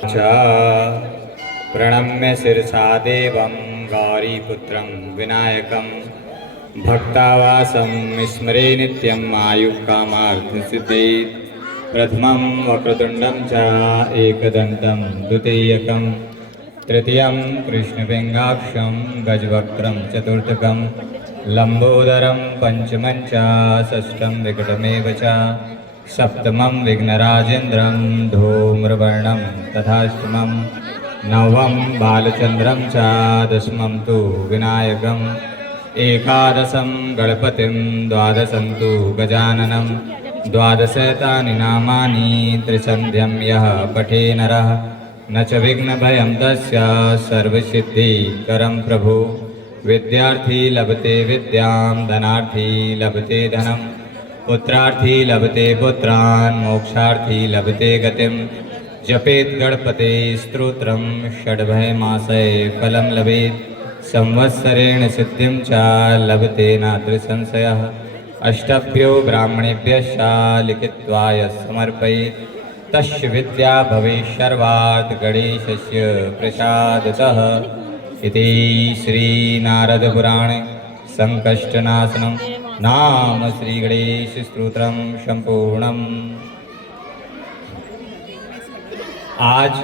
च प्रणम्य शिरसा देवं गौरीपुत्रं विनायकं भक्तावासं स्मरे नित्यं आयुक्कामार्थसिद्धे। प्रथमं वक्रतुण्डं च एकदन्तं द्वितीयकं तृतीयं कृष्णपिङ्गाक्षं गजवक्त्रं चतुर्थकं लम्बोदरं पंचमं च षष्ठं विकटमेव च सप्तमं विघ्नराजेन्द्रं धूम्रवर्णं तथाष्टमं नवम बालचन्द्रं च दशमं तु विनायकम् एकादशं गणपतिं द्वादशं तु गजाननं द्वादशैतानि नामानि त्रिसन्ध्यं यः पठे नरः न च विघ्नभयं तस्य सर्वसिद्धिकरं प्रभु। विद्यार्थी लभते विद्यां धनार्थी लभते धनं पुत्रार्थी लभते पुत्रान् मोक्षार्थी लभते गतिं। जपेत् गणपते स्तोत्रं षड्भयमासे फलं लभेत् संवत्सरेण सिद्धिं च लभते नात्र संशयः। अष्टभ्यो ब्राह्मणेभ्यश्च लिखित्वा यः समर्पयेत् तस्य विद्या भवेत् सर्वात् गणेशस्य प्रसादतः। इति श्रीनारदपुराणे संकष्टनाशनं नाम श्रीगणेशस्तोत्रं सम्पूर्णम्। आज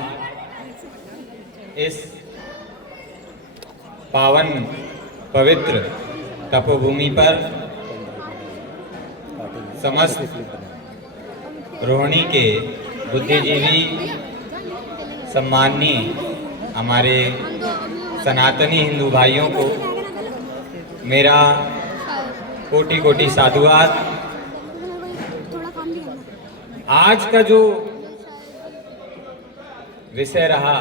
इस पावन पवित्र तपोभूमि पर समस्त रोहिणी के बुद्धिजीवी सम्माननीय हमारे सनातनी हिंदू भाइयों को मेरा कोटि कोटि साधुवाद। आज का जो विषय रहा,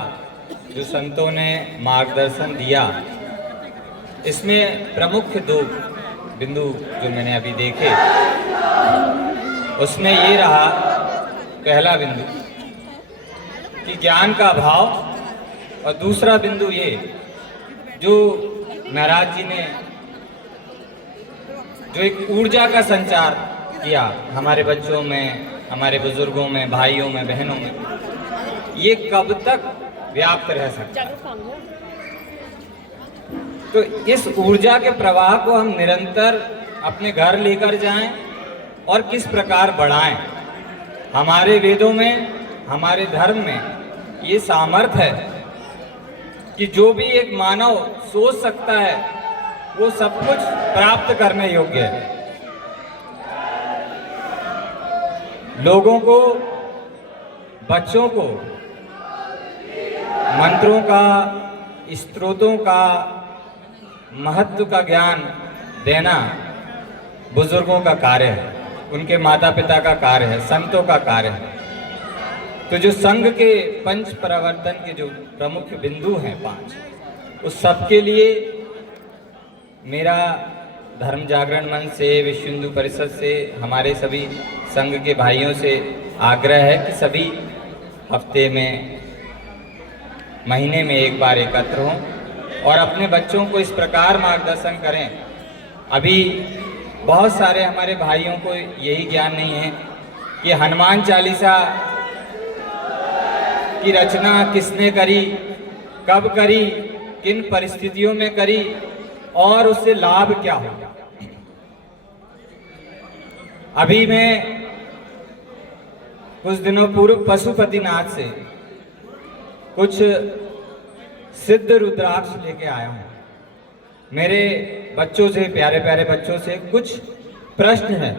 जो संतों ने मार्गदर्शन दिया, इसमें प्रमुख दो बिंदु जो मैंने अभी देखे, उसमें ये रहा पहला बिंदु कि ज्ञान का अभाव, और दूसरा बिंदु ये जो महाराज जी ने जो एक ऊर्जा का संचार किया हमारे बच्चों में, हमारे बुजुर्गों में, भाइयों में, बहनों में, ये कब तक व्याप्त रह सकता है। तो इस ऊर्जा के प्रवाह को हम निरंतर अपने घर लेकर जाएं और किस प्रकार बढ़ाएं। हमारे वेदों में, हमारे धर्म में ये सामर्थ्य है कि जो भी एक मानव सोच सकता है वो सब कुछ प्राप्त करने योग्य है। लोगों को, बच्चों को मंत्रों का, स्तोत्रों का, महत्व का ज्ञान देना बुजुर्गों का कार्य है, उनके माता पिता का कार्य है, संतों का कार्य है। तो जो संघ के पंच प्रवर्तन के जो प्रमुख बिंदु हैं 5, उस सब के लिए मेरा धर्म जागरण मंच से, विश्व हिंदू परिषद से, हमारे सभी संघ के भाइयों से आग्रह है कि सभी हफ्ते में, महीने में एक बार एकत्र हों और अपने बच्चों को इस प्रकार मार्गदर्शन करें। अभी बहुत सारे हमारे भाइयों को यही ज्ञान नहीं है कि हनुमान चालीसा की रचना किसने करी, कब करी, किन परिस्थितियों में करी और उससे लाभ क्या होगा। अभी मैं कुछ दिनों पूर्व पशुपतिनाथ से कुछ सिद्ध रुद्राक्ष लेके आया हूं। मेरे बच्चों से, प्यारे प्यारे बच्चों से कुछ प्रश्न हैं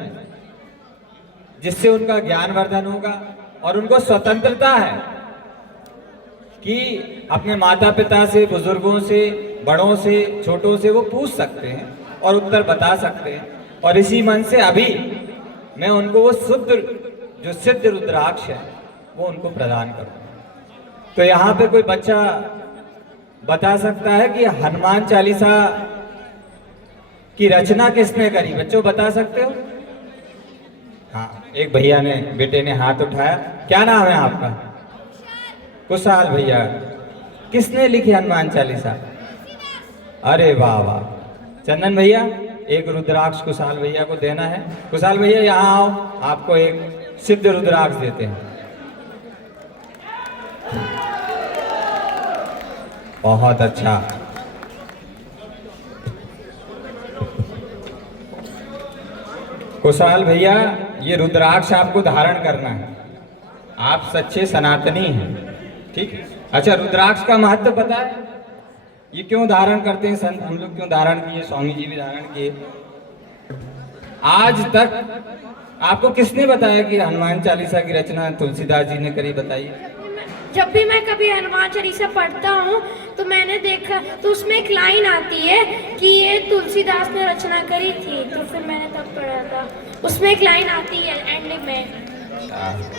जिससे उनका ज्ञानवर्धन होगा और उनको स्वतंत्रता है कि अपने माता पिता से, बुजुर्गों से, बड़ों से, छोटों से वो पूछ सकते हैं और उत्तर बता सकते हैं। और इसी मन से अभी मैं उनको वो शुद्ध जो सिद्ध रुद्राक्ष है वो उनको प्रदान करूँ। तो यहाँ पे कोई बच्चा बता सकता है कि हनुमान चालीसा की रचना किसने करी? बच्चों बता सकते हो? हाँ, एक भैया ने, बेटे ने हाथ उठाया। क्या नाम है आपका? कुशाल भैया। किसने लिखी हनुमान चालीसा? अरे वाह वाह। चंदन भैया, एक रुद्राक्ष कुशाल भैया को देना है। कुशाल भैया यहाँ आओ, आपको एक सिद्ध रुद्राक्ष देते हैं। बहुत अच्छा। कुशाल भैया, ये रुद्राक्ष आपको धारण करना है, आप सच्चे सनातनी हैं, ठीक है। अच्छा, रुद्राक्ष का महत्व पता है? ये क्यों धारण करते हैं संत, हम लोग क्यों धारण किए, स्वामी जी भी धारण किए? आज तक आपको किसने बताया कि हनुमान चालीसा की रचना तुलसीदास जी ने करी? बताइए। जब भी मैं कभी हनुमान चालीसा पढ़ता हूँ तो मैंने देखा तो उसमें एक लाइन आती है कि ये तुलसीदास ने रचना करी थी, तो फिर मैंने तब पढ़ा था। उसमें एक लाइन आती है एंड में।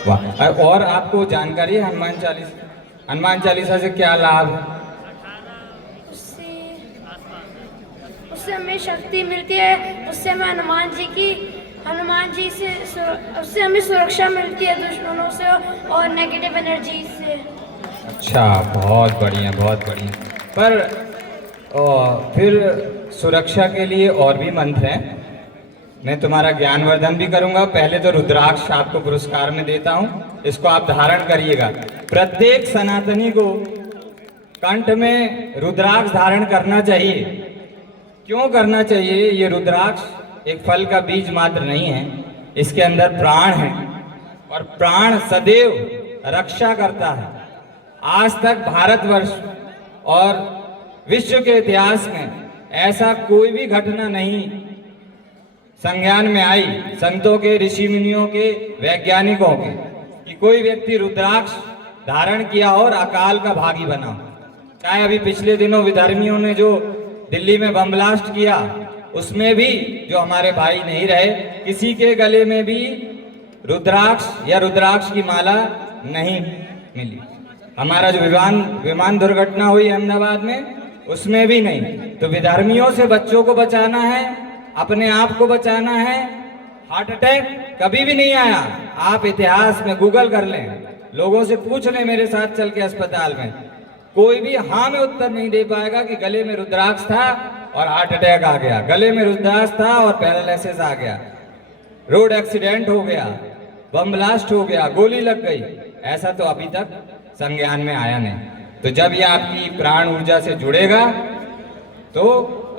वाह। और आपको जानकारी है हनुमान चालीसा, हनुमान चालीसा से क्या लाभ है? उससे हमें शक्ति मिलती है, उससे हमें हनुमान जी से उससे हमें सुरक्षा मिलती है दुश्मनों से और नेगेटिव एनर्जी से। अच्छा, बहुत बढ़िया, बहुत बढ़िया। पर फिर सुरक्षा के लिए और भी मंत्र हैं, मैं तुम्हारा ज्ञानवर्धन भी करूंगा। पहले तो रुद्राक्ष आपको पुरस्कार में देता हूं, इसको आप धारण करिएगा। प्रत्येक सनातनी को कंठ में रुद्राक्ष धारण करना चाहिए। क्यों करना चाहिए? ये रुद्राक्ष एक फल का बीज मात्र नहीं है, इसके अंदर प्राण है और प्राण सदैव रक्षा करता है। आज तक भारतवर्ष और विश्व के इतिहास में ऐसा कोई भी घटना नहीं संज्ञान में आई, संतों के, ऋषि मुनियों के, वैज्ञानिकों के, कि कोई व्यक्ति रुद्राक्ष धारण किया और अकाल का भागी बना। चाहे अभी पिछले दिनों विधर्मियों ने जो दिल्ली में बम ब्लास्ट किया, उसमें भी जो हमारे भाई नहीं रहे, किसी के गले में भी रुद्राक्ष या रुद्राक्ष की माला नहीं मिली। हमारा जो विमान दुर्घटना हुई अहमदाबाद में, उसमें भी नहीं। तो विधर्मियों से बच्चों को बचाना है, अपने आप को बचाना है। हार्ट अटैक कभी भी नहीं आया। आप इतिहास में गूगल कर लें, लोगों से पूछ लें मेरे साथ चल के अस्पताल में, कोई भी हाँ में उत्तर नहीं दे पाएगा कि गले में रुद्राक्ष था और हार्ट अटैक आ गया, गले में रुद्राक्ष था और पैरालिसिस आ गया, रोड एक्सीडेंट हो गया, बम ब्लास्ट हो गया, गोली लग गई। ऐसा तो अभी तक संज्ञान में आया नहीं। तो जब ये आपकी प्राण ऊर्जा से जुड़ेगा तो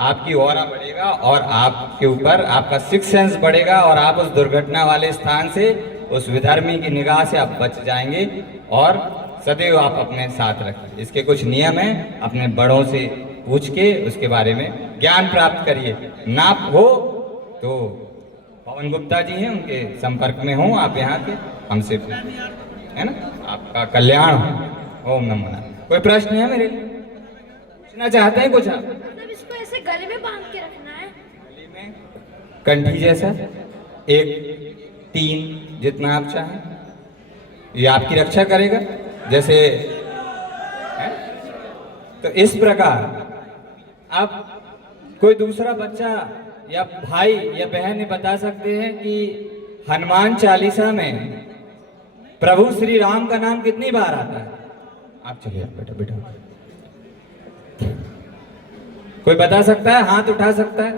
आपकी ऑरा बढ़ेगा और आपके ऊपर आपका सिक्स सेंस बढ़ेगा और आप उस दुर्घटना वाले स्थान से, उस विधर्मी की निगाह से आप बच जाएंगे और सदैव आप अपने साथ रखिए। इसके कुछ नियम हैं, अपने बड़ों से पूछ के उसके बारे में ज्ञान प्राप्त करिए। नाप हो तो पवन गुप्ता जी हैं, उनके संपर्क में हो आप, यहाँ के हमसे है ना, आपका कल्याण हो। ओम नमो नारायण। कोई प्रश्न है मेरे लिए? पूछना चाहते हैं कुछ आप? मतलब इसको ऐसे गले में बांध के रखना है, गले में कंठी जैसा, 1, 3 जितना आप चाहें, ये आपकी रक्षा करेगा। जैसे है? तो इस प्रकार अब कोई दूसरा बच्चा या भाई या बहन बता सकते हैं कि हनुमान चालीसा में प्रभु श्री राम का नाम कितनी बार आता है? आप चलिए बेटा बेटा, कोई बता सकता है? हाथ उठा सकता है?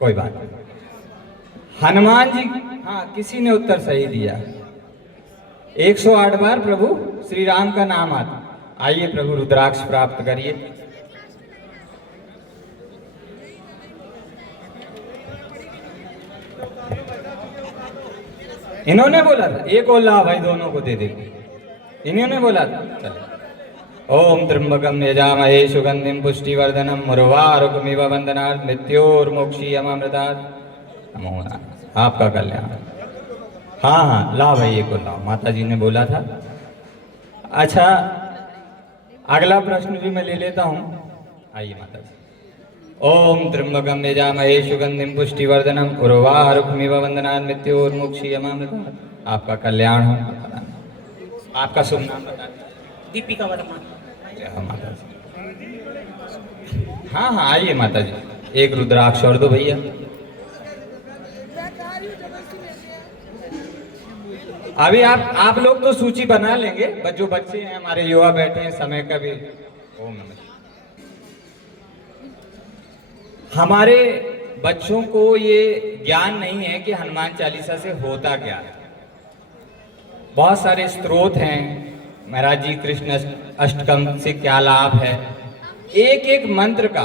कोई बात नहीं। हनुमान जी, हाँ किसी ने उत्तर सही दिया, 108 बार प्रभु श्री राम का नाम आता। आइए प्रभु रुद्राक्ष प्राप्त करिए। इन्होंने बोला था, एक और ला भाई, दोनों को दे दे, इन्होंने बोला था। चलो, ओम त्र्यंबकम यजामहे सुगंधिम पुष्टिवर्धनम उर्वारुकमिव वंदनात् मृत्योर्मुक्षीयमामृतात् नमो नारायण। आपका कल्याण। हाँ हाँ ला भाई, एक और लाओ, माता जी ने बोला था। अच्छा, अगला प्रश्न भी मैं ले लेता हूँ। आइए माता जी। ओम त्र्यंबकम यजामहे सुगंधिम पुष्टिवर्धनम उर्वारुकमिव वंदनात् मृत्योर्मुक्षीयमामृतात्। आपका कल्याण हो। आपका शुभ नाम बता। दीपिका वर्मा। जय माता जी। हाँ हाँ आइए माता जी, एक रुद्राक्ष और दो भैया। अभी आप लोग तो सूची बना लेंगे, जो बच्चे हैं हमारे, युवा बैठे हैं, समय का भी। ओम नमः। हमारे बच्चों को ये ज्ञान नहीं है कि हनुमान चालीसा से होता क्या है। बहुत सारे स्रोत हैं, महाराज जी कृष्ण अष्टकम से क्या लाभ है, एक एक मंत्र का,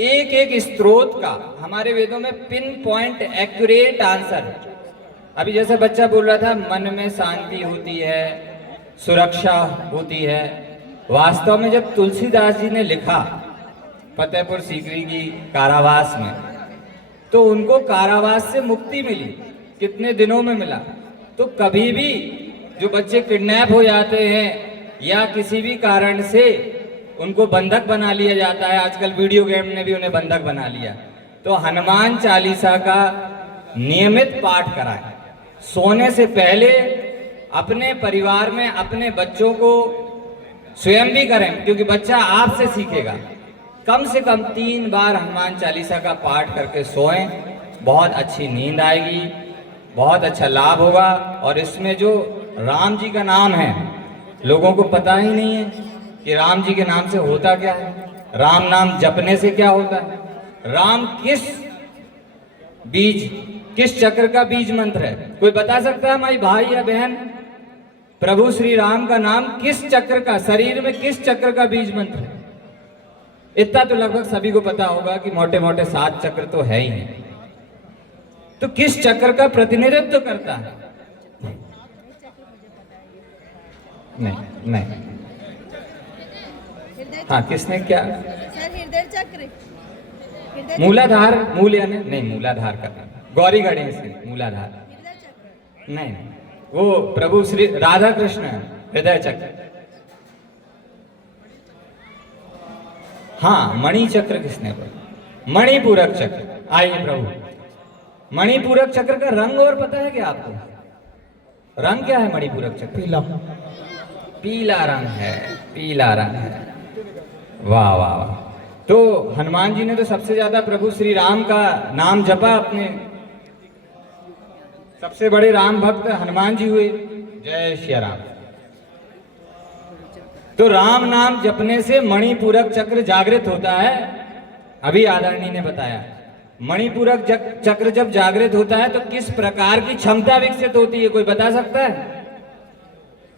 एक एक स्त्रोत का हमारे वेदों में पिन पॉइंट एक्यूरेट आंसर। अभी जैसे बच्चा बोल रहा था, मन में शांति होती है, सुरक्षा होती है। वास्तव में जब तुलसीदास जी ने लिखा फतेहपुर सीकरी की कारावास में, तो उनको कारावास से मुक्ति मिली। कितने दिनों में मिला? तो कभी भी जो बच्चे किडनैप हो जाते हैं या किसी भी कारण से उनको बंधक बना लिया जाता है, आजकल वीडियो गेम ने भी उन्हें बंधक बना लिया, तो हनुमान चालीसा का नियमित पाठ कराएं। सोने से पहले अपने परिवार में अपने बच्चों को स्वयं भी करें, क्योंकि बच्चा आपसे सीखेगा। कम से कम 3 बार हनुमान चालीसा का पाठ करके सोएं, बहुत अच्छी नींद आएगी, बहुत अच्छा लाभ होगा। और इसमें जो राम जी का नाम है, लोगों को पता ही नहीं है कि राम जी के नाम से होता क्या है, राम नाम जपने से क्या होता है। राम किस बीज, किस चक्र का बीज मंत्र है? कोई बता सकता है हमारी भाई या बहन? प्रभु श्री राम का नाम किस चक्र का, शरीर में किस चक्र का बीज मंत्र है? इतना तो लगभग सभी को पता होगा कि मोटे मोटे 7 चक्र तो है ही है। तो किस चक्र का प्रतिनिधित्व करता है? नहीं। हाँ, किसने क्या? सर हृदय चक्र, मूलाधार, मूल यानी नहीं, मूलाधार करना, गौरी गणेश से मूलाधार हृदय चक्र नहीं, वो प्रभु श्री राधा कृष्ण है, हृदय चक्र। हाँ, मणि चक्र किसने बोला? मणिपूरक चक्र। आइए प्रभु, मणिपूरक चक्र का रंग और पता है क्या आपको? रंग क्या है मणिपूरक चक्र? पीला। पीला रंग है, पीला रंग है। वाह वाह वाह। तो हनुमान जी ने तो सबसे ज्यादा प्रभु श्री राम का नाम जपा, अपने सबसे बड़े राम भक्त हनुमान जी हुए। जय श्री राम। तो राम नाम जपने से मणिपूरक चक्र जागृत होता है। अभी आदरणीय ने बताया, मणिपूरक चक्र जब जागृत होता है तो किस प्रकार की क्षमता विकसित होती है? कोई बता सकता है?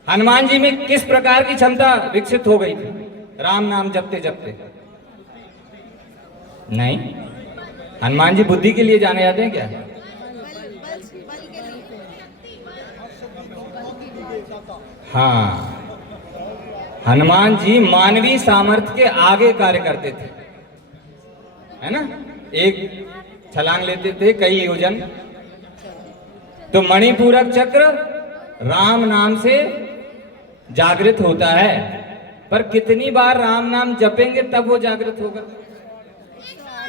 हनुमान जी में किस प्रकार की क्षमता विकसित हो गई थी राम नाम जपते जपते? नहीं, हनुमान जी बुद्धि के लिए जाने जाते हैं क्या? बल के लिए। हाँ, हनुमान जी मानवीय सामर्थ्य के आगे कार्य करते थे, है ना? एक छलांग लेते थे कई योजन। तो मणिपूरक चक्र राम नाम से जागृत होता है, पर कितनी बार राम नाम जपेंगे तब वो जागृत होगा?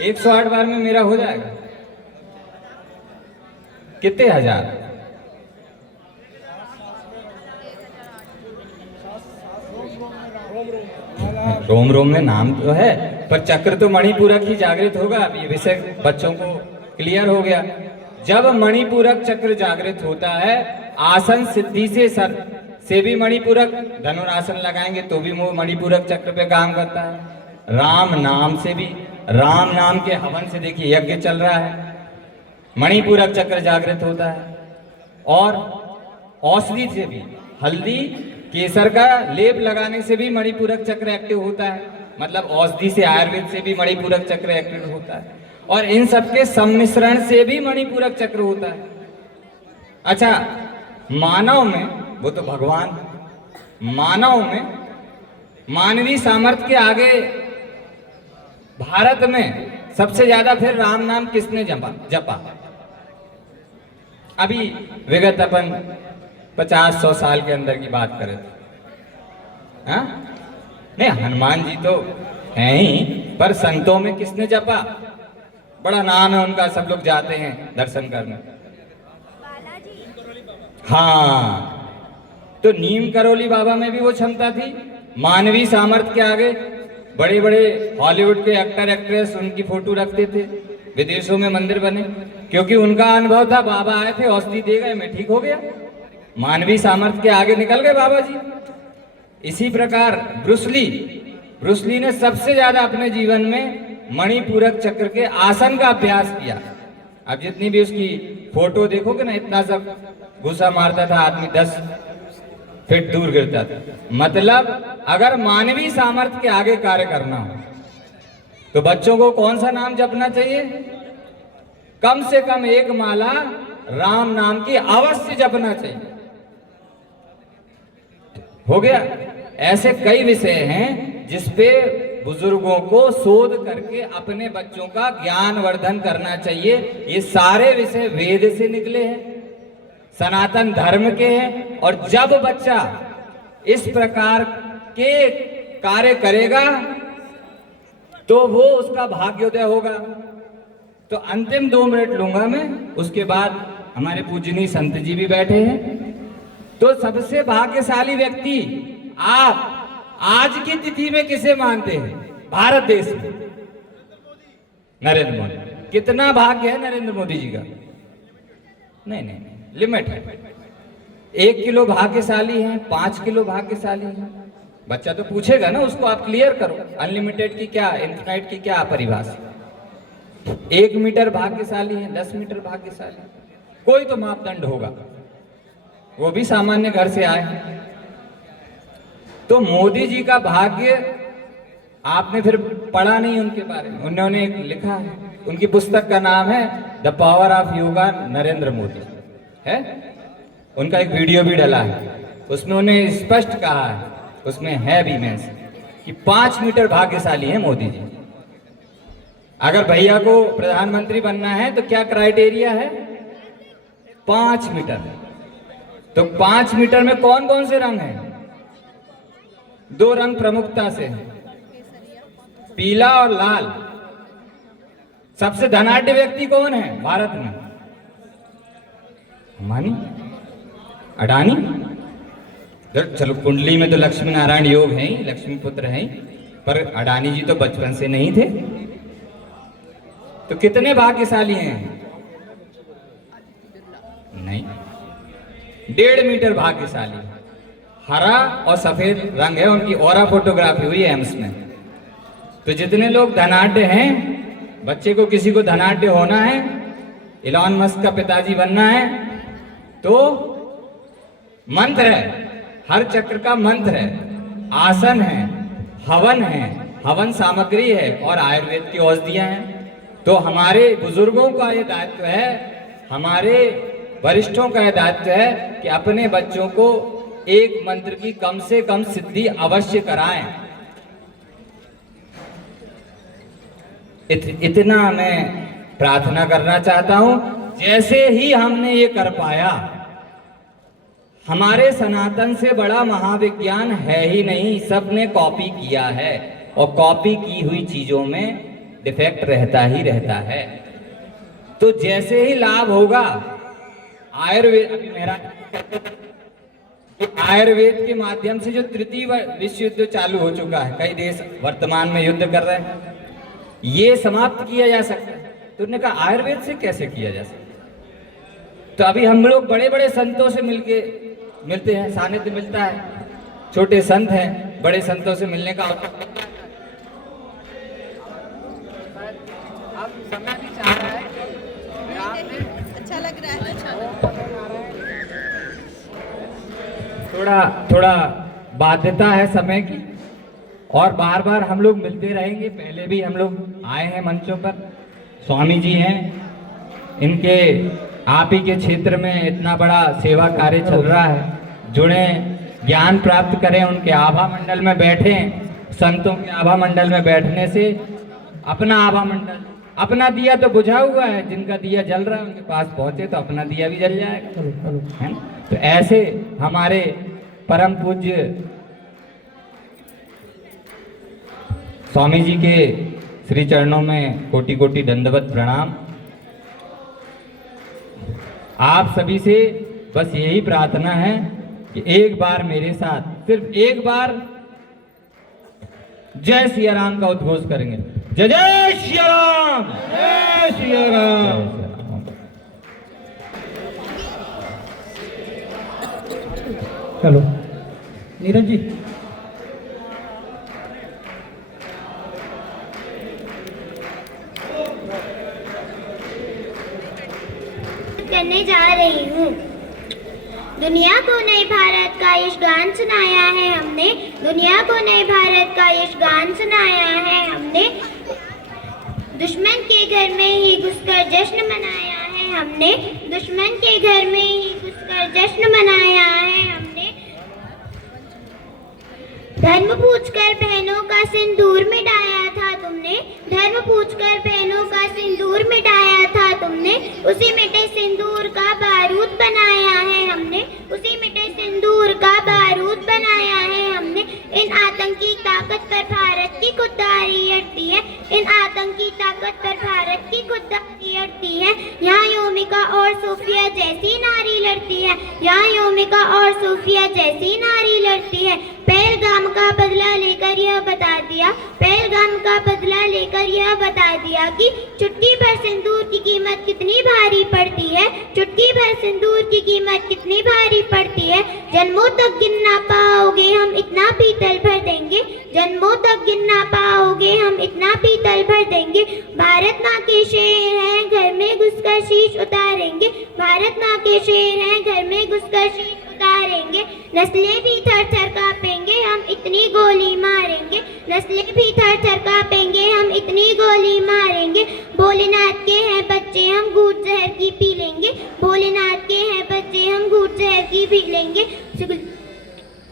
108 बार में मेरा हो जाएगा? कितने हजार? रोम रोम में नाम तो है, पर चक्र तो मणिपूरक ही जागृत होगा। अब ये विषय बच्चों को क्लियर हो गया। जब मणिपूरक चक्र जागृत होता है, आसन सिद्धि से भी मणिपूरक, धनुरासन लगाएंगे तो भी वो मणिपूरक चक्र पे काम करता है। राम नाम से भी, राम नाम के हवन से देखिए यज्ञ चल रहा है, मणिपूरक चक्र जागृत होता है। और औषधि से भी, हल्दी केसर का लेप लगाने से भी मणिपूरक चक्र एक्टिव होता है। मतलब औषधि से, आयुर्वेद से भी मणिपूरक चक्र एक्टिव होता है। और इन सबके सम्मिश्रण से भी मणिपूरक चक्र होता है। अच्छा, मानव में, वो तो भगवान, मानव में मानवीय सामर्थ्य के आगे भारत में सबसे ज्यादा फिर राम नाम किसने जपा? अभी विगत अपन 50-100 साल के अंदर की बात करें तो, हाँ? नहीं, हनुमान जी तो हैं ही, पर संतों में किसने जपा? बड़ा नाम है उनका, सब लोग जाते हैं दर्शन करने। हाँ, तो नीम करोली बाबा में भी वो क्षमता थी। मानवीय सामर्थ्य के आगे बड़े बड़े हॉलीवुड के एक्टर एक्ट्रेस उनकी फोटो रखते थे, विदेशों में मंदिर बने, क्योंकि उनका अनुभव था, बाबा आए थे, औषधि दे गए, मैं ठीक हो गया। मानवीय सामर्थ्य के आगे निकल गए बाबा जी। इसी प्रकार ब्रूस ली ने सबसे ज्यादा अपने जीवन में मणिपूरक चक्र के आसन का अभ्यास किया। अब जितनी भी उसकी फोटो देखोगे ना, इतना सब घुसा मारता था आदमी, 10 फिट दूर गिरता था। मतलब अगर मानवीय सामर्थ्य के आगे कार्य करना हो तो बच्चों को कौन सा नाम जपना चाहिए? कम से कम एक माला राम नाम की अवश्य जपना चाहिए। हो गया। ऐसे कई विषय हैं जिसपे बुजुर्गों को शोध करके अपने बच्चों का ज्ञान वर्धन करना चाहिए। ये सारे विषय वेद से निकले हैं, सनातन धर्म के हैं। और जब बच्चा इस प्रकार के कार्य करेगा तो वो उसका भाग्योदय होगा। तो अंतिम 2 मिनट लूंगा मैं, उसके बाद हमारे पूजनीय संत जी भी बैठे हैं। तो सबसे भाग्यशाली व्यक्ति आप आज की तिथि में किसे मानते हैं? भारत देश में नरेंद्र मोदी। कितना भाग्य है नरेंद्र मोदी जी का? नहीं नहीं, लिमिट है। 1 किलो भाग्यशाली हैं, 5 किलो भाग्यशाली हैं। बच्चा तो पूछेगा ना, उसको आप क्लियर करो। अनलिमिटेड की क्या, इन्फिनाइट की क्या परिभाषा? 1 मीटर भाग्यशाली है, 10 मीटर भाग्यशाली, कोई तो मापदंड होगा। वो भी सामान्य घर से आए हैं। तो मोदी जी का भाग्य आपने फिर पढ़ा नहीं उनके बारे में। उन्होंने एक लिखा है, उनकी पुस्तक का नाम है the power of yoga Narendra Modi है। उनका एक वीडियो भी डला है, उसमें उन्हें स्पष्ट कहा है, उसमें है भी मेंशन कि 5 मीटर भाग्यशाली है मोदी जी। अगर भैया को प्रधानमंत्री बनना है तो क्या क्राइटेरिया है? 5 मीटर। तो 5 मीटर में कौन कौन से रंग हैं? 2 रंग प्रमुखता से हैं, पीला और लाल। सबसे धनाढ्य व्यक्ति कौन है भारत में? अंबानी, अडानी। चलो कुंडली में तो लक्ष्मी नारायण योग है ही, लक्ष्मी पुत्र हैं, पर अडानी जी तो बचपन से नहीं थे। तो कितने भाग्यशाली हैं? नहीं, 1.5 मीटर भाग्यशाली। हरा और सफेद रंग है उनकी, ऑरा फोटोग्राफी हुई है एम्स में। तो जितने लोग धनाढ्य हैं, बच्चे को किसी को धनाढ्य होना है, इलॉन मस्क का पिताजी बनना है, तो मंत्र है, हर चक्र का मंत्र है, आसन है, हवन है, हवन सामग्री है और आयुर्वेद की औषधियां हैं। तो हमारे बुजुर्गों का ये दायित्व है, हमारे वरिष्ठों का यह दायित्व है कि अपने बच्चों को एक मंत्र की कम से कम सिद्धि अवश्य कराएं। इतना मैं प्रार्थना करना चाहता हूं। जैसे ही हमने ये कर पाया, हमारे सनातन से बड़ा महाविज्ञान है ही नहीं, सबने कॉपी किया है और कॉपी की हुई चीजों में डिफेक्ट रहता ही रहता है। तो जैसे ही लाभ होगा, आयुर्वेद के माध्यम से जो तृतीय विश्व युद्ध चालू हो चुका है, कई देश वर्तमान में युद्ध कर रहे हैं, ये समाप्त किया जा सकता है। तो उन्होंने कहा आयुर्वेद से कैसे किया जा सकता? तो अभी हम लोग बड़े बड़े संतों से मिलते हैं, सानिध्य मिलता है, छोटे संत हैं, बड़े संतों से मिलने का अवसर मिलता है। अब समय भी चाह रहा है, अच्छा लग रहा है। थोड़ा बाध्यता है समय की, और बार बार हम लोग मिलते रहेंगे। पहले भी हम लोग आए हैं मंचों पर, स्वामी जी हैं, इनके आप ही के क्षेत्र में इतना बड़ा सेवा कार्य चल रहा है, जुड़े, ज्ञान प्राप्त करें, उनके आभा मंडल में बैठें। संतों के आभा मंडल में बैठने से अपना आभा मंडल, अपना दिया तो बुझा हुआ है, जिनका दिया जल रहा है उनके पास पहुंचे तो अपना दिया भी जल जाएगा, है ना? तो ऐसे हमारे परम पूज्य स्वामी जी के श्री चरणों में कोटि कोटि दंडवत प्रणाम। आप सभी से बस यही प्रार्थना है कि एक बार मेरे साथ, सिर्फ एक बार जय सिया राम का उद्घोष करेंगे। जय जय सिया राम, जय सिया राम। चलो नीरज जी, करने जा रही हूँ। दुनिया को नए भारत का यश गान सुनाया है हमने, दुनिया को नए भारत का यश गान सुनाया है हमने। दुश्मन के घर में ही घुसकर जश्न मनाया है हमने, दुश्मन के घर में ही घुसकर जश्न मनाया है हमने। धर्म पूछकर बहनों का सिंदूर मिटाया था तुमने, धर्म पूछकर बहनों का सिंदूर मिटाया था तुमने। उसी मिटे सिंदूर का बारूद बनाया है हमने, उसी मिटे सिंदूर का बारूद बनाया है हमने। इन आतंकी ताकत पर भारत की खुददारी अड़ती है, इन आतंकी ताकत पर भारत की खुददारी अड़ती है। यहाँ योमिका और सूफिया जैसी नारी लड़ती है, यहाँ योमिका और सूफिया जैसी नारी लड़ती है। पहलगाम का बदला लेकर यह बता दिया, पहलगाम का बदला लेकर यह बता दिया कि चुटकी भर सिंदूर की कीमत कितनी भारी पड़ती है, चुटकी भर सिंदूर की कीमत कितनी भारी पड़ती है। जन्मों तक गिन ना पाओगे हम इतना पीतल भर देंगे, जन्मों तक गिन ना पाओगे हम इतना पीतल भर देंगे। भारत माँ के शेर हैं घर में घुसकर शीश उतारेंगे, भारत माँ के शेर हैं घर में घुसकर शीश उतारेंगे। नस्लें भी थर थर कांपेंगे हम इतनी गोली मारेंगे, नस्लें भी थर थर कांपेंगे हम इतनी गोली मारेंगे। भोलेनाथ के हैं बच्चे हम घूट जहर की पी लेंगे, भोलेनाथ के हैं बच्चे हम घूट जहर की पी लेंगे।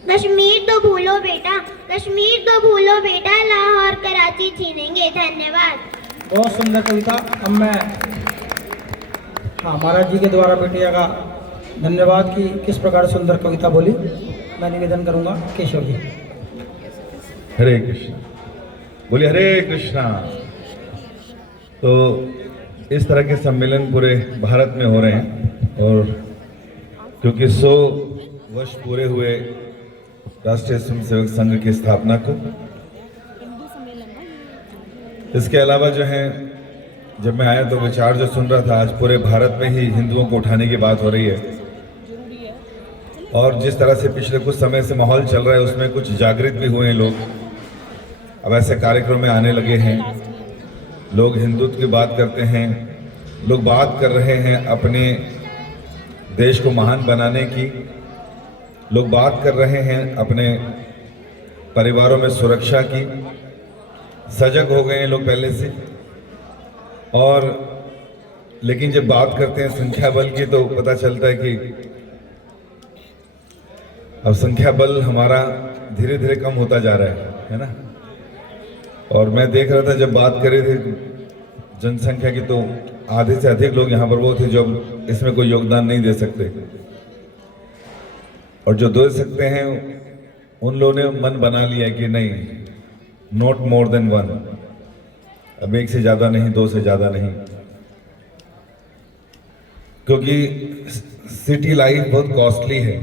कश्मीर तो भूलो बेटा, कश्मीर तो भूलो बेटा, लाहौर कराची छीनेंगे। धन्यवाद। बहुत सुंदर कविता। अब मैं महाराज जी के द्वारा बिटिया का धन्यवाद की किस प्रकार सुंदर कविता बोली मैं निवेदन करूंगा। केशव जी। हरे कृष्ण, बोलिए हरे कृष्णा। तो इस तरह के सम्मेलन पूरे भारत में हो रहे हैं और क्योंकि 100 वर्ष पूरे हुए राष्ट्रीय स्वयंसेवक संघ की स्थापना को, इसके अलावा जो है जब मैं आया तो विचार जो सुन रहा था, आज पूरे भारत में ही हिंदुओं को उठाने की बात हो रही है और जिस तरह से पिछले कुछ समय से माहौल चल रहा है उसमें कुछ जागृत भी हुए हैं लोग। अब ऐसे कार्यक्रम में आने लगे हैं, लोग हिंदुत्व की बात करते हैं, लोग बात कर रहे हैं अपने देश को महान बनाने की, लोग बात कर रहे हैं अपने परिवारों में सुरक्षा की, सजग हो गए हैं लोग पहले से। और लेकिन जब बात करते हैं संख्या बल की तो पता चलता है कि अब संख्या बल हमारा धीरे धीरे कम होता जा रहा है ना। और मैं देख रहा था जब बात कर रहे थे जनसंख्या की तो आधे से अधिक लोग यहाँ पर वो थे जो इसमें कोई योगदान नहीं दे सकते और जो दे सकते हैं उन लोगों ने मन बना लिया कि नहीं, नॉट मोर देन वन, अब एक से ज़्यादा नहीं, 2 से ज़्यादा नहीं, क्योंकि सिटी लाइफ बहुत कॉस्टली है,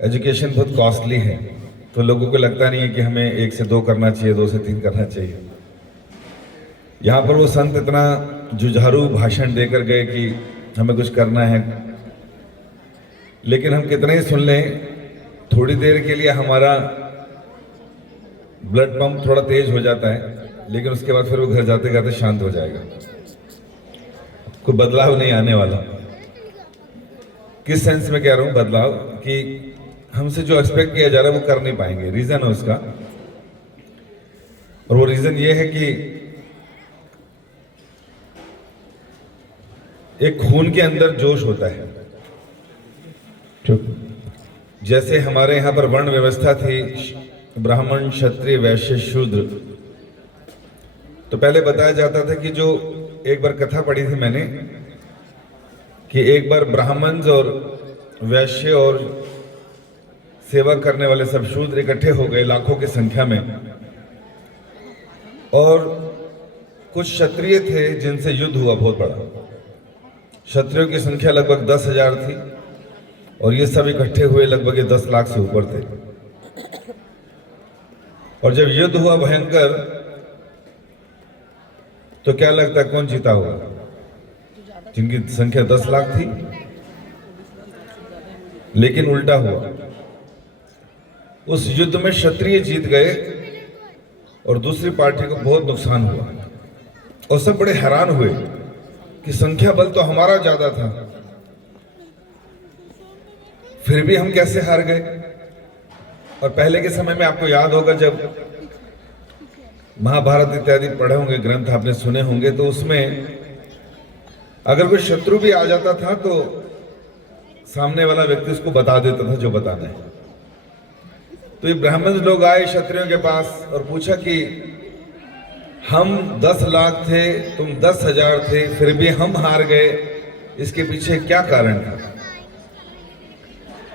एजुकेशन बहुत कॉस्टली है, तो लोगों को लगता नहीं है कि हमें 1 से 2 करना चाहिए, 2 से 3 करना चाहिए। यहाँ पर वो संत इतना जुझारू भाषण देकर गए कि हमें कुछ करना है, लेकिन हम कितना ही सुन लें, थोड़ी देर के लिए हमारा ब्लड पंप थोड़ा तेज हो जाता है, लेकिन उसके बाद फिर वो घर जाते जाते शांत हो जाएगा, कोई बदलाव नहीं आने वाला। किस सेंस में कह रहा हूं बदलाव, कि हमसे जो एक्सपेक्ट किया जा रहा है वो कर नहीं पाएंगे। रीजन है उसका, और वो रीजन ये है कि एक खून के अंदर जोश होता है। जैसे हमारे यहाँ पर वर्ण व्यवस्था थी, ब्राह्मण, क्षत्रिय, वैश्य, शूद्र, तो पहले बताया जाता था कि जो एक बार कथा पढ़ी थी मैंने कि एक बार ब्राह्मण और वैश्य और सेवा करने वाले सब शूद्र इकट्ठे हो गए लाखों की संख्या में, और कुछ क्षत्रिय थे जिनसे युद्ध हुआ बहुत बड़ा। क्षत्रियों की संख्या लगभग 10,000 थी और ये सब इकट्ठे हुए लगभग 10 लाख से ऊपर थे। और जब युद्ध हुआ भयंकर, तो क्या लगता है कौन जीता होगा? जिनकी संख्या 10 लाख थी, लेकिन उल्टा हुआ। उस युद्ध में क्षत्रिय जीत गए और दूसरी पार्टी को बहुत नुकसान हुआ, और सब बड़े हैरान हुए कि संख्या बल तो हमारा ज्यादा था, फिर भी हम कैसे हार गए। और पहले के समय में आपको याद होगा, जब महाभारत इत्यादि पढ़े होंगे, ग्रंथ आपने सुने होंगे, तो उसमें अगर कोई शत्रु भी आ जाता था तो सामने वाला व्यक्ति उसको बता देता था जो बताना है। तो ये ब्राह्मण लोग आए क्षत्रियों के पास और पूछा कि हम 10 लाख थे, तुम 10,000 थे, फिर भी हम हार गए, इसके पीछे क्या कारण था।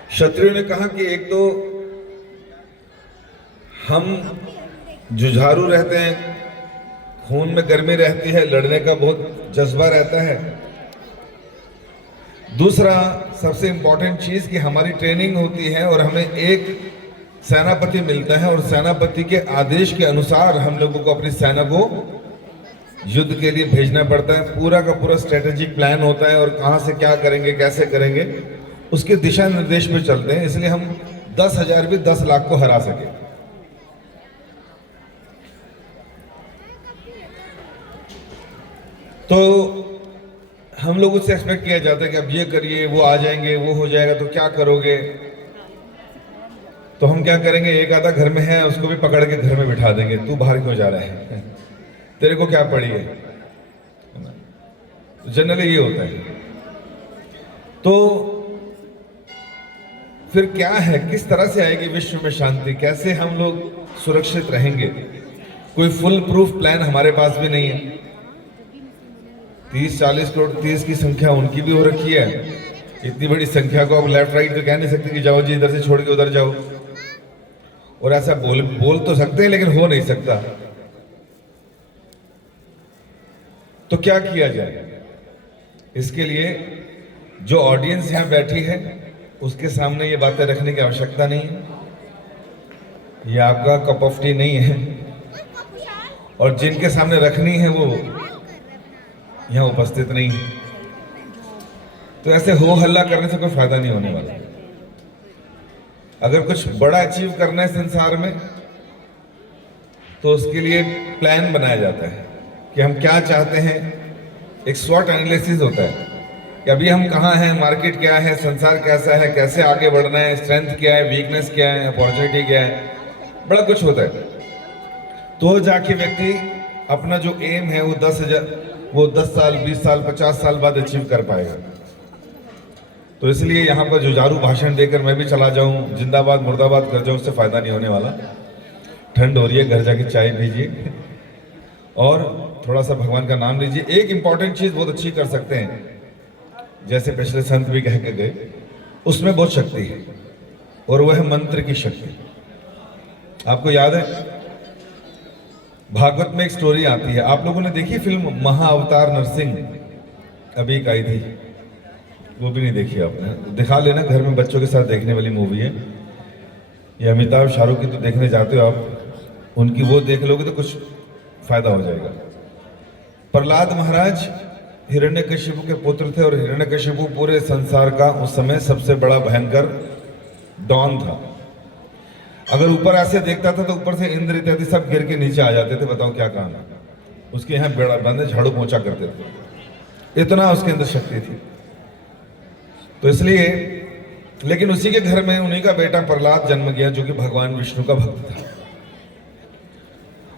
क्षत्रियों ने कहा कि एक तो हम जुझारू रहते हैं, खून में गर्मी रहती है, लड़ने का बहुत जज्बा रहता है। दूसरा सबसे इंपॉर्टेंट चीज कि हमारी ट्रेनिंग होती है और हमें एक सेनापति मिलता है और सेनापति के आदेश के अनुसार हम लोगों को अपनी सेना को युद्ध के लिए भेजना पड़ता है। पूरा का पूरा स्ट्रेटेजिक प्लान होता है और कहां से क्या करेंगे, कैसे करेंगे, उसके दिशा निर्देश पे चलते हैं। इसलिए हम 10,000 भी 10 लाख को हरा सके। तो हम लोगों से एक्सपेक्ट किया जाता है कि अब ये करिए, वो आ जाएंगे, वो हो जाएगा, तो क्या करोगे। तो हम क्या करेंगे, एक आधा घर में है उसको भी पकड़ के घर में बिठा देंगे, तू बाहर क्यों जा रहा है, तेरे को क्या पड़ी है। जनरली ये होता है। तो फिर क्या है, किस तरह से आएगी विश्व में शांति, कैसे हम लोग सुरक्षित रहेंगे। कोई फुल प्रूफ प्लान हमारे पास भी नहीं है। 30-40 करोड़ 30 की संख्या उनकी भी हो रखी है। इतनी बड़ी संख्या को अब लेफ्ट राइट तो कह नहीं सकते कि जाओ जी इधर से छोड़ के उधर जाओ, और ऐसा बोल तो सकते हैं लेकिन हो नहीं सकता। तो क्या किया जाए, इसके लिए जो ऑडियंस यहां बैठी है उसके सामने ये बातें रखने की आवश्यकता नहीं है। ये आपका कप ऑफ टी नहीं है, और जिनके सामने रखनी है वो यहां उपस्थित नहीं है। तो ऐसे हो हल्ला करने से कोई फायदा नहीं होने वाला। अगर कुछ बड़ा अचीव करना है संसार में तो उसके लिए प्लान बनाया जाता है कि हम क्या चाहते हैं। एक स्वॉट एनालिसिस होता है कि अभी हम कहाँ हैं, मार्केट क्या है, संसार कैसा है, कैसे आगे बढ़ना है, स्ट्रेंथ क्या है, वीकनेस क्या है, अपॉर्चुनिटी क्या है, बड़ा कुछ होता है। तो जाके व्यक्ति अपना जो एम है वो 10 साल 20 साल 50 साल बाद अचीव कर पाएगा। तो इसलिए यहाँ पर जुझारू भाषण देकर मैं भी चला जाऊं, जिंदाबाद मुर्दाबाद कर जाऊं, उससे फायदा नहीं होने वाला। ठंड हो रही है, घर जाके चाय पीजिए और थोड़ा सा भगवान का नाम लीजिए। एक इंपॉर्टेंट चीज बहुत अच्छी कर सकते हैं, जैसे पिछले संत भी कह के गए, उसमें बहुत शक्ति है और वह है मंत्र की शक्ति। आपको याद है भागवत में एक स्टोरी आती है, आप लोगों ने देखी फिल्म महाअवतार नरसिंह, अभी एक आई थी, वो भी नहीं देखी आपने, दिखा लेना घर में, बच्चों के साथ देखने वाली मूवी है। ये अमिताभ शाहरुख की तो देखने जाते हो आप, उनकी वो देख लोगे तो कुछ फायदा हो जाएगा। प्रहलाद महाराज हिरण्यकशिपु के पुत्र थे और हिरण्यकशिपु पूरे संसार का उस समय सबसे बड़ा भयंकर डॉन था। अगर ऊपर ऐसे देखता था तो ऊपर से इंद्र इत्यादि सब गिर के नीचे आ जाते थे। बताओ क्या काम है उसके यहाँ, बेड़ा बंदे झाड़ू पोंछा करते थे, इतना उसके अंदर शक्ति थी। तो इसलिए, लेकिन उसी के घर में उन्हीं का बेटा प्रहलाद जन्म गया जो कि भगवान विष्णु का भक्त था।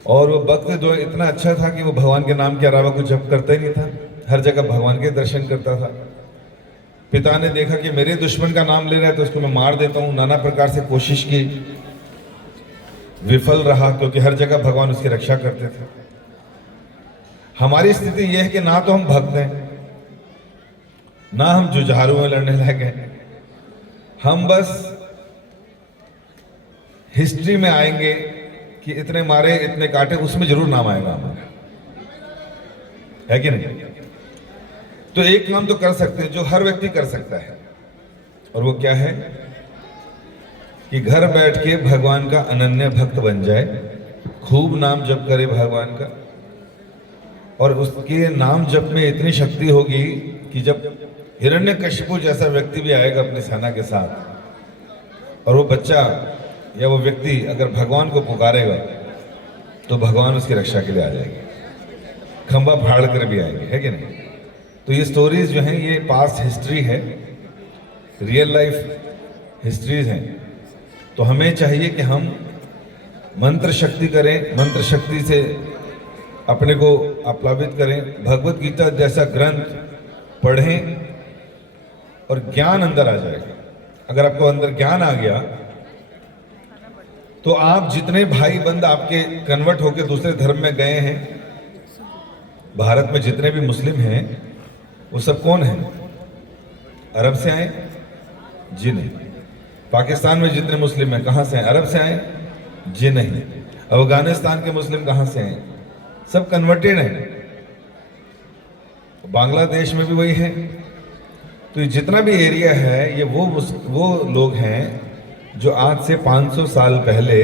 और वो भक्त जो इतना अच्छा था कि वो भगवान के नाम के अलावा कुछ जप करता ही नहीं था, हर जगह भगवान के दर्शन करता था। पिता ने देखा कि मेरे दुश्मन का नाम ले रहा है तो उसको मैं मार देता हूँ, नाना प्रकार से कोशिश की, विफल रहा, क्योंकि हर जगह भगवान उसकी रक्षा करते थे। हमारी स्थिति यह है कि ना तो हम भक्त हैं, ना हम जुझारू में लड़ने लायक हैं, हम बस हिस्ट्री में आएंगे कि इतने मारे इतने काटे, उसमें जरूर नाम आएगा हमारा, है कि नहीं। तो एक काम तो कर सकते हैं जो हर व्यक्ति कर सकता है, और वो क्या है कि घर बैठ के भगवान का अनन्य भक्त बन जाए, खूब नाम जप करे भगवान का, और उसके नाम जप में इतनी शक्ति होगी कि जब हिरण्यकशिपु जैसा व्यक्ति भी आएगा अपनी सेना के साथ, और वो बच्चा या वो व्यक्ति अगर भगवान को पुकारेगा तो भगवान उसकी रक्षा के लिए आ जाएंगे, खंबा फाड़ कर भी आएंगे, है कि नहीं। तो ये स्टोरीज जो हैं ये पास्ट हिस्ट्री है, रियल लाइफ हिस्ट्रीज हैं, तो हमें चाहिए कि हम मंत्र शक्ति करें, मंत्र शक्ति से अपने को आप्लावित करें, भगवत गीता जैसा ग्रंथ पढ़ें और ज्ञान अंदर आ जाएगा। अगर आपको अंदर ज्ञान आ गया तो आप जितने भाई बंद आपके कन्वर्ट होकर दूसरे धर्म में गए हैं, भारत में जितने भी मुस्लिम हैं वो सब कौन हैं? अरब से आए? जी नहीं। पाकिस्तान में जितने मुस्लिम हैं कहां से आए? अरब से आए? जी नहीं। अफगानिस्तान के मुस्लिम कहां से आए? सब कन्वर्टेड हैं। बांग्लादेश में भी वही है। तो ये जितना भी एरिया है ये वो लोग हैं जो आज से 500 साल पहले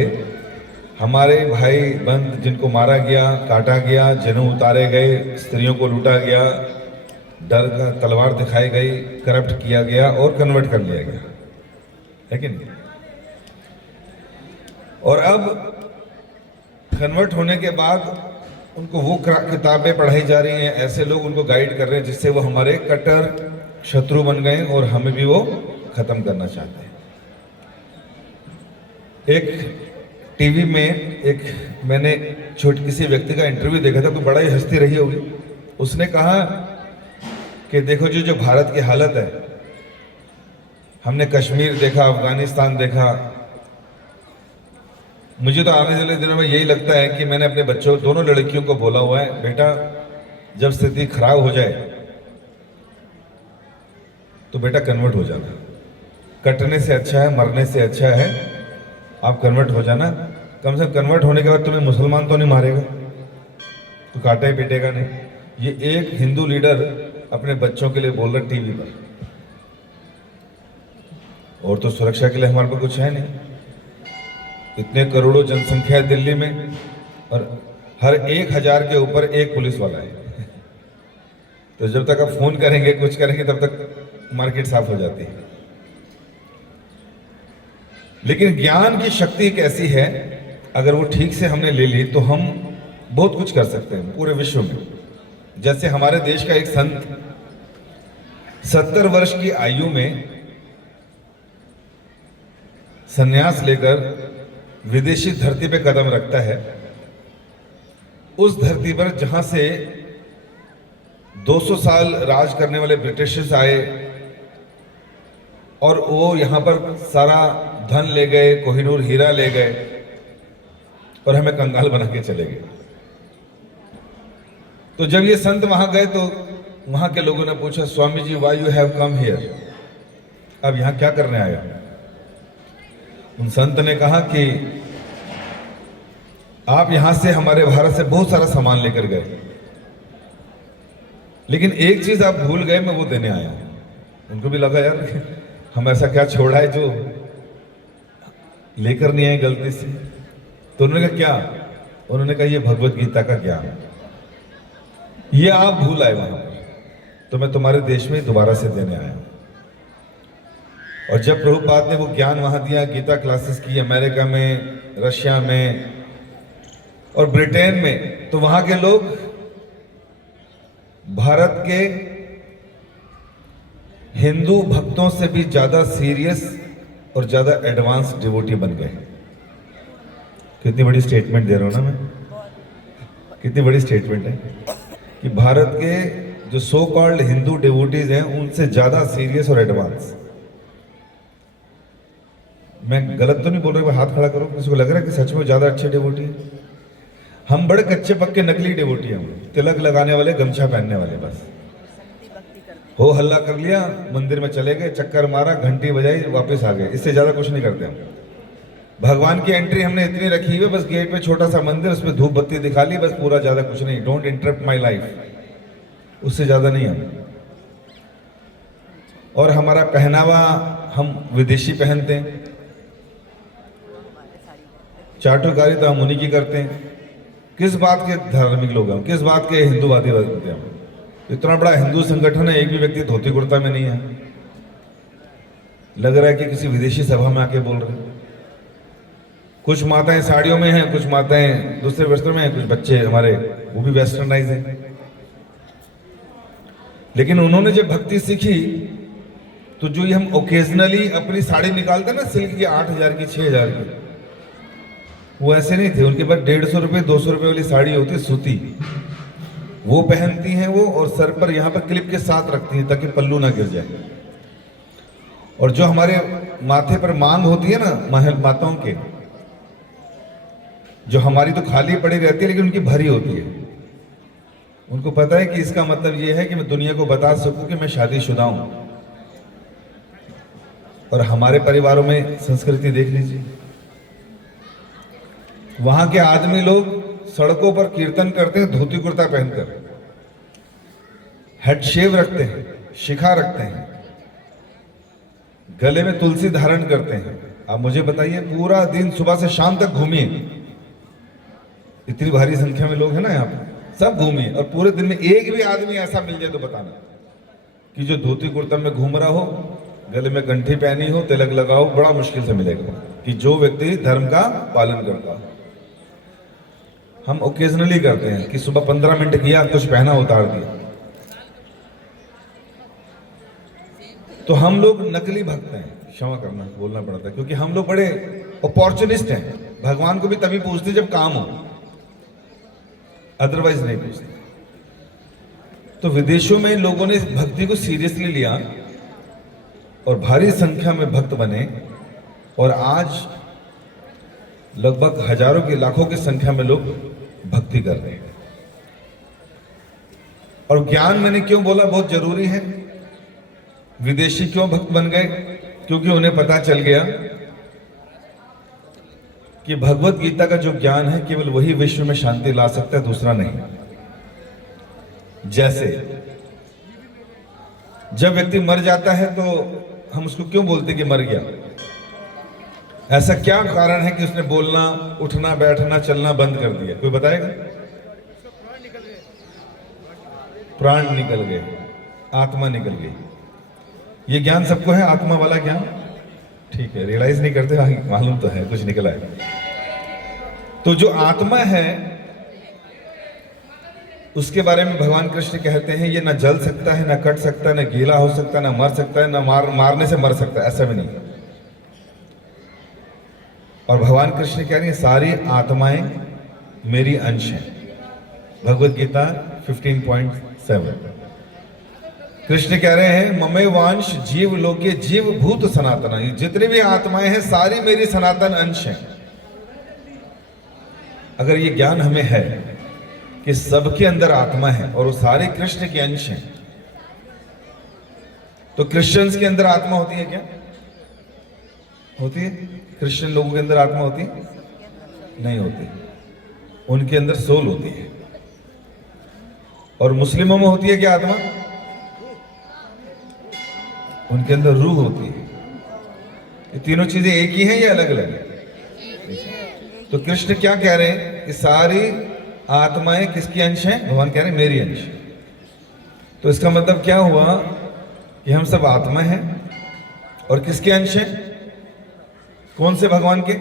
हमारे भाई बंद जिनको मारा गया, काटा गया, जनेऊ उतारे गए, स्त्रियों को लूटा गया, डर का तलवार दिखाई गई, करप्ट किया गया और कन्वर्ट कर लिया गया, है कि नहीं? और अब कन्वर्ट होने के बाद उनको वो किताबें पढ़ाई जा रही हैं, ऐसे लोग उनको गाइड कर रहे हैं जिससे वो हमारे कट्टर शत्रु बन गए और हमें भी वो खत्म करना चाहते हैं। एक टीवी में एक मैंने किसी व्यक्ति का इंटरव्यू देखा था, कोई बड़ा ही हस्ती रही होगी। उसने कहा कि देखो जो भारत की हालत है, हमने कश्मीर देखा, अफगानिस्तान देखा, मुझे तो आने वाले दिनों में यही लगता है कि मैंने अपने बच्चों दोनों लड़कियों को बोला हुआ है, बेटा जब स्थिति खराब हो जाए तो बेटा कन्वर्ट हो जाना। कटने से अच्छा है, मरने से अच्छा है आप कन्वर्ट हो जाना। कम से कम कन्वर्ट होने के बाद तुम्हें मुसलमान तो नहीं मारेगा, तो काटा ही पीटेगा नहीं। ये एक हिंदू लीडर अपने बच्चों के लिए बोल रहा टीवी पर। और तो सुरक्षा के लिए हमारे पास कुछ है नहीं। इतने करोड़ों जनसंख्या है दिल्ली में और हर 1000 के ऊपर एक पुलिस वाला है। तो जब तक आप फोन करेंगे, कुछ करेंगे, तब तक मार्केट साफ हो जाती है। लेकिन ज्ञान की शक्ति एक ऐसी है, अगर वो ठीक से हमने ले ली तो हम बहुत कुछ कर सकते हैं पूरे विश्व में। जैसे हमारे देश का एक संत 70 वर्ष की आयु में संन्यास लेकर विदेशी धरती पे कदम रखता है, उस धरती पर जहां से 200 साल राज करने वाले ब्रिटिशर्स आए और वो यहां पर सारा धन ले गए, कोहिनूर हीरा ले गए और हमें कंगाल बना के चले गए। तो जब ये संत वहां गए तो वहां के लोगों ने पूछा, Swami ji why you have come here, अब यहां क्या करने आया? उन संत ने कहा कि आप यहां से हमारे भारत से बहुत सारा सामान लेकर गए, लेकिन एक चीज आप भूल गए, मैं वो देने आया। उनको भी लगा यार हम ऐसा क्या छोड़ा है जो लेकर नहीं आए गलती से। तो उन्होंने कहा क्या? उन्होंने कहा ये भगवत गीता का ज्ञान, ये आप भूल आए वहां पर, तो मैं तुम्हारे देश में दोबारा से देने आया। और जब प्रभुपाद ने वो ज्ञान वहां दिया, गीता क्लासेस की अमेरिका में, रशिया में और ब्रिटेन में, तो वहां के लोग भारत के हिंदू भक्तों से भी ज्यादा सीरियस और ज्यादा एडवांस डिवोटी बन गए। कितनी बड़ी स्टेटमेंट दे रहा हूं ना मैं, कितनी बड़ी स्टेटमेंट है कि भारत के जो सो कॉल्ड हिंदू डिवोटीज हैं उनसे ज्यादा सीरियस और एडवांस। मैं गलत तो नहीं बोल रहा, हाथ खड़ा करो किसी को लग रहा है कि सच में ज्यादा अच्छे डिवोटी हैं। हम बड़े कच्चे पक्के नकली डिवोटी हैं, तिलक लगाने वाले, गमछा पहनने वाले, बस हो हल्ला कर लिया, मंदिर में चले गए, चक्कर मारा, घंटी बजाई, वापस आ गए, इससे ज्यादा कुछ नहीं करते हम। भगवान की एंट्री हमने इतनी रखी हुई, बस गेट पे छोटा सा मंदिर, उसमें धूप बत्ती दिखा ली, बस पूरा, ज्यादा कुछ नहीं। डोंट इंटरप्ट माई लाइफ, उससे ज्यादा नहीं हम। और हमारा पहनावा हम विदेशी पहनते हैं, चाटुकारी तो हम उन्हीं की करते हैं। किस बात के धार्मिक लोग हम, किस बात के हिंदूवादी बनते हैं हम? इतना बड़ा हिंदू संगठन है, एक भी व्यक्ति धोती कुर्ता में नहीं है। लग रहा है कि किसी विदेशी सभा में आके बोल रहे हैं। कुछ माताएं साड़ियों में हैं, कुछ माताएं दूसरे वस्त्रों में हैं, कुछ बच्चे हमारे वो भी वेस्टर्नाइज हैं। लेकिन उन्होंने जब भक्ति सीखी तो जो ये हम ओकेजनली अपनी साड़ी निकालते हैं ना सिल्क की 8,000 की 6,000 की, वो ऐसे नहीं थे। उनके पास 150 रुपये 200 रुपये वाली साड़ी होती है सूती, वो पहनती हैं वो, और सर पर यहाँ पर क्लिप के साथ रखती हैं ताकि पल्लू ना गिर जाए। और जो हमारे माथे पर मांग होती है ना महल माताओं के, जो हमारी तो खाली पड़ी रहती है लेकिन उनकी भरी होती है, उनको पता है कि इसका मतलब ये है कि मैं दुनिया को बता सकूं कि मैं शादीशुदा हूं। और हमारे परिवारों में संस्कृति देख लीजिए, वहां के आदमी लोग सड़कों पर कीर्तन करते हैं धोती कुर्ता पहनकर, हेड शेव रखते हैं, शिखा रखते हैं, गले में तुलसी धारण करते हैं। आप मुझे बताइए, पूरा दिन सुबह से शाम तक घूमिए, इतनी भारी संख्या में लोग हैं ना यहाँ पे, सब घूमिए, और पूरे दिन में एक भी आदमी ऐसा मिल जाए तो बताना कि जो धोती कुर्ता में घूम रहा हो, गले में कंठी पहनी हो, तिलक लगा हो, बड़ा मुश्किल से मिलेगा कि जो व्यक्ति धर्म का पालन करता हो। हम ओकेजनली करते हैं कि सुबह 15 मिनट किया, कुछ पहना उतार दिया। तो हम लोग नकली भक्त हैं, क्षमा करना बोलना पड़ता है, क्योंकि हम लोग बड़े अपॉर्चुनिस्ट हैं। भगवान को भी तभी पूछते जब काम हो, अदरवाइज नहीं पूछते। तो विदेशों में लोगों ने इस भक्ति को सीरियसली लिया और भारी संख्या में भक्त बने, और आज लगभग हजारों की लाखों की संख्या में लोग भक्ति कर रहे हैं। और ज्ञान मैंने क्यों बोला बहुत जरूरी है। विदेशी क्यों भक्त बन गए? क्योंकि उन्हें पता चल गया कि भगवत गीता का जो ज्ञान है केवल वही विश्व में शांति ला सकता है, दूसरा नहीं। जैसे जब व्यक्ति मर जाता है तो हम उसको क्यों बोलते कि मर गया? ऐसा क्या कारण है कि उसने बोलना, उठना, बैठना, चलना बंद कर दिया? कोई बताएगा? प्राण निकल गए, आत्मा निकल गई। ये ज्ञान सबको है, आत्मा वाला ज्ञान? ठीक है, रियलाइज नहीं करते, मालूम तो है कुछ निकला है। तो जो आत्मा है उसके बारे में भगवान कृष्ण कहते हैं ये ना जल सकता है, ना कट सकता है, ना गीला हो सकता है, ना मर सकता है, ना मारने से मर सकता है, ऐसा भी नहीं। और भगवान कृष्ण कह रहे हैं सारी आत्माएं मेरी अंश हैं। भगवत गीता 15.7। कृष्ण कह रहे हैं ममे वांश जीव लोके जीव भूत सनातना, ये जितनी भी आत्माएं हैं सारी मेरी सनातन अंश हैं। अगर ये ज्ञान हमें है कि सबके अंदर आत्मा है और वो सारे कृष्ण के अंश हैं, तो क्रिश्चियंस के अंदर आत्मा होती है क्या? होती है? क्रिश्चियन लोगों के अंदर आत्मा होती है? नहीं होती। उनके अंदर सोल होती है। और मुस्लिमों में होती है क्या आत्मा? उनके अंदर रूह होती है। ये तीनों चीजें एक ही हैं या अलग अलग है? तो कृष्ण क्या कह रहे हैं कि सारी आत्माएं किसकी अंश हैं? भगवान कह रहे हैं मेरी अंश। तो इसका मतलब क्या हुआ कि हम सब आत्मा हैं और किसके अंश हैं? कौन से भगवान के?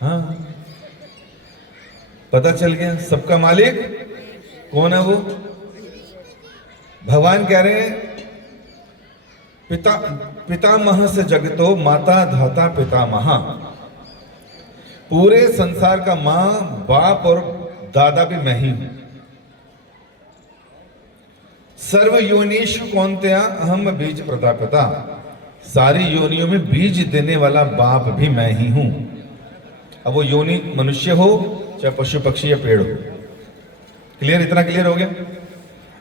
हाँ, पता चल गया। सबका मालिक कौन है? वो भगवान कह रहे हैं पितामह से जगतो माता धाता पितामह। पूरे संसार का मां, बाप और दादा भी मैं ही हूं। सर्व योनिषु कौन्तेया अहम बीज प्रदापिता। सारी योनियों में बीज देने वाला बाप भी मैं ही हूं। अब वो योनि मनुष्य हो चाहे पशु पक्षी या पेड़ हो। क्लियर? इतना क्लियर हो गया?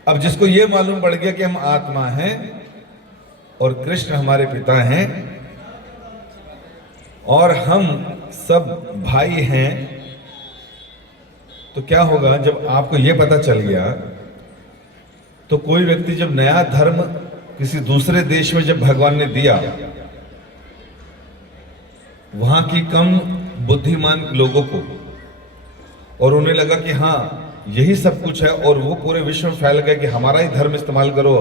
अब जिसको ये मालूम पड़ गया कि हम आत्मा हैं और कृष्ण हमारे पिता हैं और हम सब भाई हैं, तो क्या होगा जब आपको ये पता चल गया? तो कोई व्यक्ति जब नया धर्म किसी दूसरे देश में जब भगवान ने दिया, वहां की कम बुद्धिमान लोगों को, और उन्हें लगा कि हाँ यही सब कुछ है, और वो पूरे विश्व में फैल गए कि हमारा ही धर्म इस्तेमाल करो,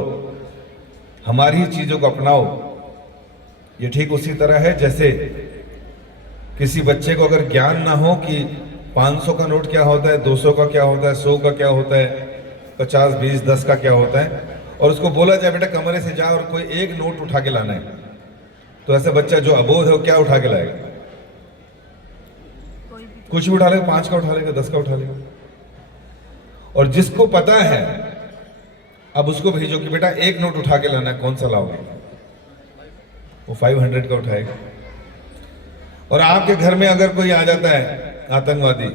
हमारी ही चीजों को अपनाओ। ये ठीक उसी तरह है जैसे किसी बच्चे को अगर ज्ञान ना हो कि 500 का नोट क्या होता है, 200 का क्या होता है, 100 का क्या होता है, 50, 20, 10 का क्या होता है, और उसको बोला जाए बेटा कमरे से जा और कोई एक नोट उठा के लाना है, तो ऐसा बच्चा जो अबोध है वो क्या उठा के लाएगा? कुछ भी उठा लेगा, 5 का उठा लेगा, 10 का उठा लेगा। और जिसको पता है अब उसको भेजो कि बेटा एक नोट उठा के लाना है, कौन सा लाओगे? वो 500 का उठाएगा। और आपके घर में अगर कोई आ जाता है आतंकवादी,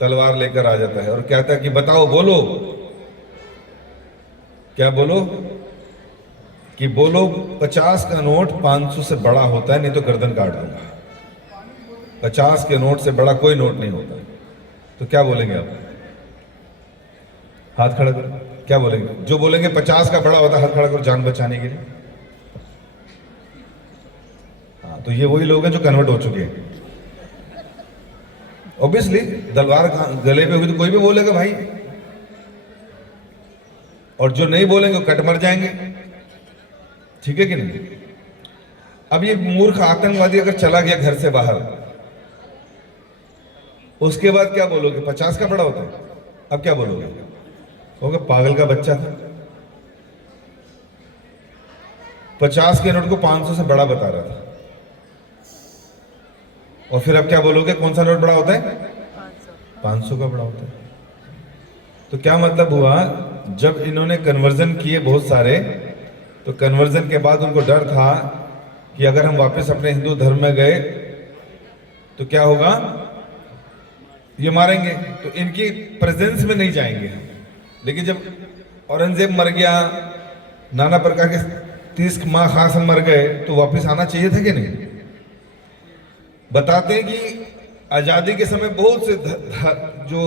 तलवार लेकर आ जाता है और कहता है कि बताओ, बोलो, क्या बोलो? कि बोलो 50 का नोट 500 से बड़ा होता है, नहीं तो गर्दन काट दूंगा। 50 के नोट से बड़ा कोई नोट नहीं होता। तो क्या बोलेंगे आप? हाथ खड़ा करो, क्या बोलेंगे? जो बोलेंगे 50 का बड़ा होता है, हाथ खड़ा करो, जान बचाने के लिए। हाँ, तो ये वही लोग हैं जो कन्वर्ट हो चुके हैं। ऑब्वियसली तलवार गले पे हुई तो कोई भी बोलेगा भाई, और जो नहीं बोलेंगे वो कट मर जाएंगे। ठीक है कि नहीं? अब ये मूर्ख आतंकवादी अगर चला गया घर से बाहर, उसके बाद क्या बोलोगे? 50 का बड़ा होता है, अब क्या बोलोगे? कहोगे पागल का बच्चा था, 50 के नोट को 500 से बड़ा बता रहा था। और फिर अब क्या बोलोगे? कौन सा नोट बड़ा होता है? 500 का बड़ा होता है। तो क्या मतलब हुआ? जब इन्होंने कन्वर्जन किए बहुत सारे, तो कन्वर्जन के बाद उनको डर था कि अगर हम वापस अपने हिंदू धर्म में गए तो क्या होगा? ये मारेंगे, तो इनकी प्रेजेंस में नहीं जाएंगे। लेकिन जब औरंगजेब मर गया, नाना प्रकार के 30 माँ खास मर गए, तो वापस आना चाहिए था कि नहीं? बताते हैं कि आजादी के समय बहुत से जो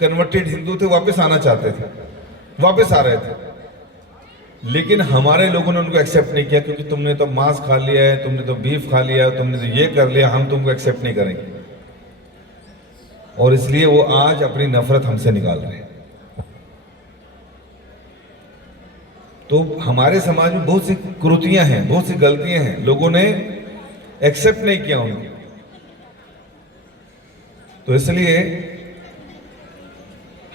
कन्वर्टेड हिंदू थे वापस आना चाहते थे, वापस आ रहे थे, लेकिन हमारे लोगों ने उनको एक्सेप्ट नहीं किया, क्योंकि तुमने तो मांस खा लिया है, तुमने तो बीफ खा लिया है, तुमने तो ये कर लिया, हम तुमको एक्सेप्ट नहीं करेंगे। और इसलिए वो आज अपनी नफरत हमसे निकाल रहे हैं। तो हमारे समाज में बहुत सी कुरीतियां हैं, बहुत सी गलतियां हैं, लोगों ने एक्सेप्ट नहीं किया उनको। तो इसलिए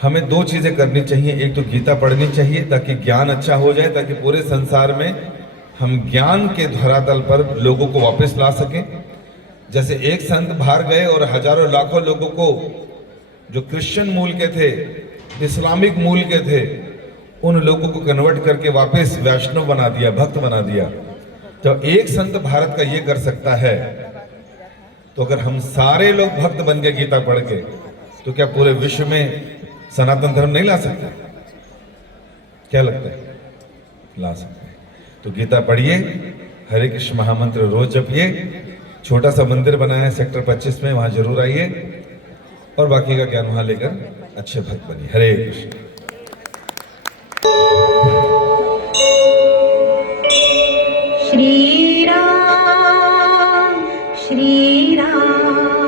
हमें 2 चीजें करनी चाहिए। एक तो गीता पढ़नी चाहिए ताकि ज्ञान अच्छा हो जाए, ताकि पूरे संसार में हम ज्ञान के धरातल पर लोगों को वापस ला सकें। जैसे एक संत बाहर गए और हजारों लाखों लोगों को, जो क्रिश्चियन मूल के थे, इस्लामिक मूल के थे, उन लोगों को कन्वर्ट करके वापस वैष्णव बना दिया, भक्त बना दिया। जब एक संत भारत का ये कर सकता है, तो अगर हम सारे लोग भक्त बन के गीता पढ़ के, तो क्या पूरे विश्व में सनातन धर्म नहीं ला सकते? क्या लगता है? ला सकते हैं। तो गीता पढ़िए, हरे कृष्ण महामंत्र रोज जपिए। छोटा सा मंदिर बनाया है सेक्टर 25 में, वहां जरूर आइए और बाकी का ज्ञान वहां लेकर अच्छे भक्त बनिए। हरे कृष्ण। श्री राम श्री राम